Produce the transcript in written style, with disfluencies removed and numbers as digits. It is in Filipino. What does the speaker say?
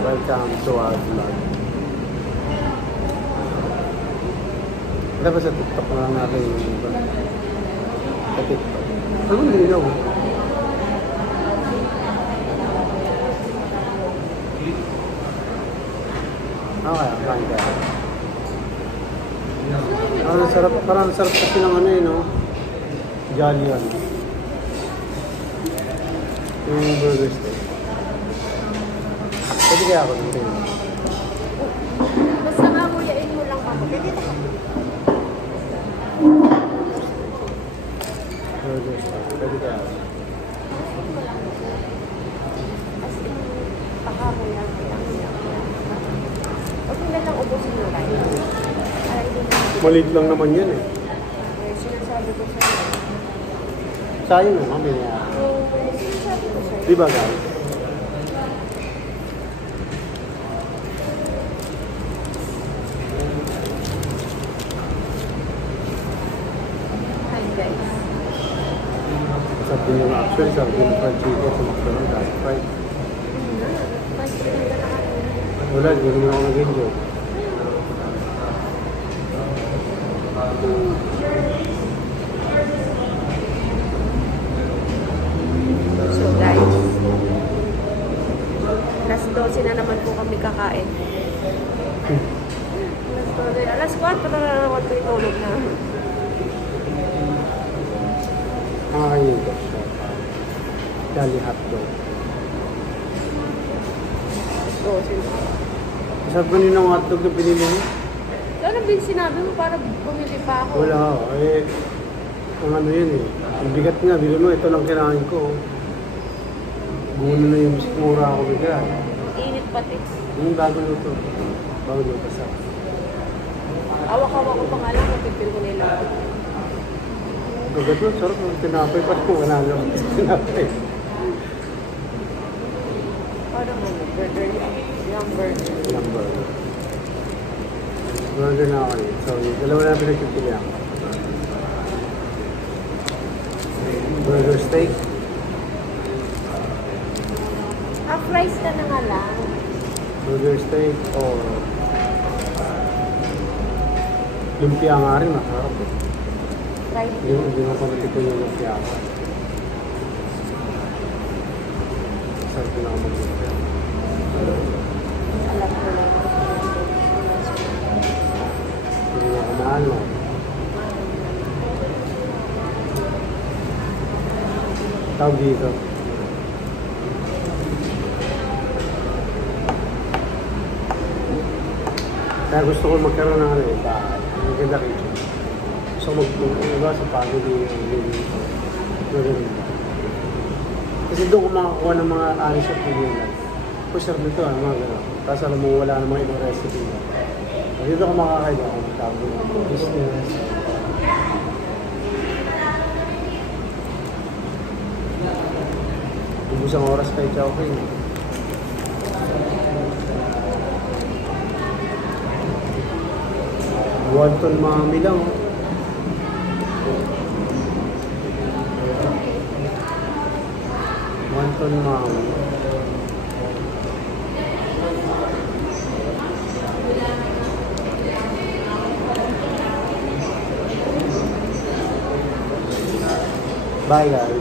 Welcome to our vlog. Dapat sa TikTok na lang natin yung sa TikTok. Ano ba nililaw? Okay, kain ka. Parang sarap kasi ng ano eh, no? Jolly yan. Yung burger steak. Pwede kaya ako nito yun. Basta mamuyain mo lang ako. Pwede ka. Burger steak. Pwede kaya ako. As in, pakamuyan. Huwag mo na lang ubusin mo lang. Maliit lang naman yan eh. Sinasabi ko sa'yo. Sayang mo kami niya. Sinasabi ko sa'yo. Di ba guys? Hi guys. Sabi nyo actually, sabi nyo fried chicken sa McDonald's, that's fried. Wala, hindi naman ako nag-enjoy. So guys, alas 12 na naman po kami kakain. Alas 4 na naman po itulog na. Ayun ko siya. Dali hotdog. 12 na. Sabi ko nyo ng hotdog na pinili mo? Ano din sinabi mo para bumili pa ako? Wala ako. Eh, ang ano yun eh. Ang bigat nga, bilo mo, ito lang kinain ko. Muna na yung mura ako bigay. Init pati. Yung bago luto. Bago luto sa. Awak-awak ko pa nga lang, napipil ko na ilang. Gagat mo, sarap ng tinapay. Ba't ko wala lang tinapay? Parang ano, burger yan. Yung burger. Number. Burger na ako eh. So, dalawa na pinagpipilihan. Burger steak. Half rice ka na nga lang. Burger steak or lumpia nga rin, masarap eh. Fried. Hindi mo pamiti ko yung lumpia ko. Masarap din ako mag-lumpia. Alam ko na. Hindi mo ako mahal no? Tawag dito. Kaya gusto ko magkaroon ng ano eh, bahay. Ang ganda rito. Gusto ko mag-iba sa family yung living. Maganda. Kasi doon ko makakuha ng mga aris at pilihan. Pusher nito, mga gano'n. Tapos alam mo, wala namang ibang recipe. Dito ko makakaiba kung magkakaroon ng business. Ibusang oras kay Chowking. Wonton mami lang. Wonton mami. Bye guys.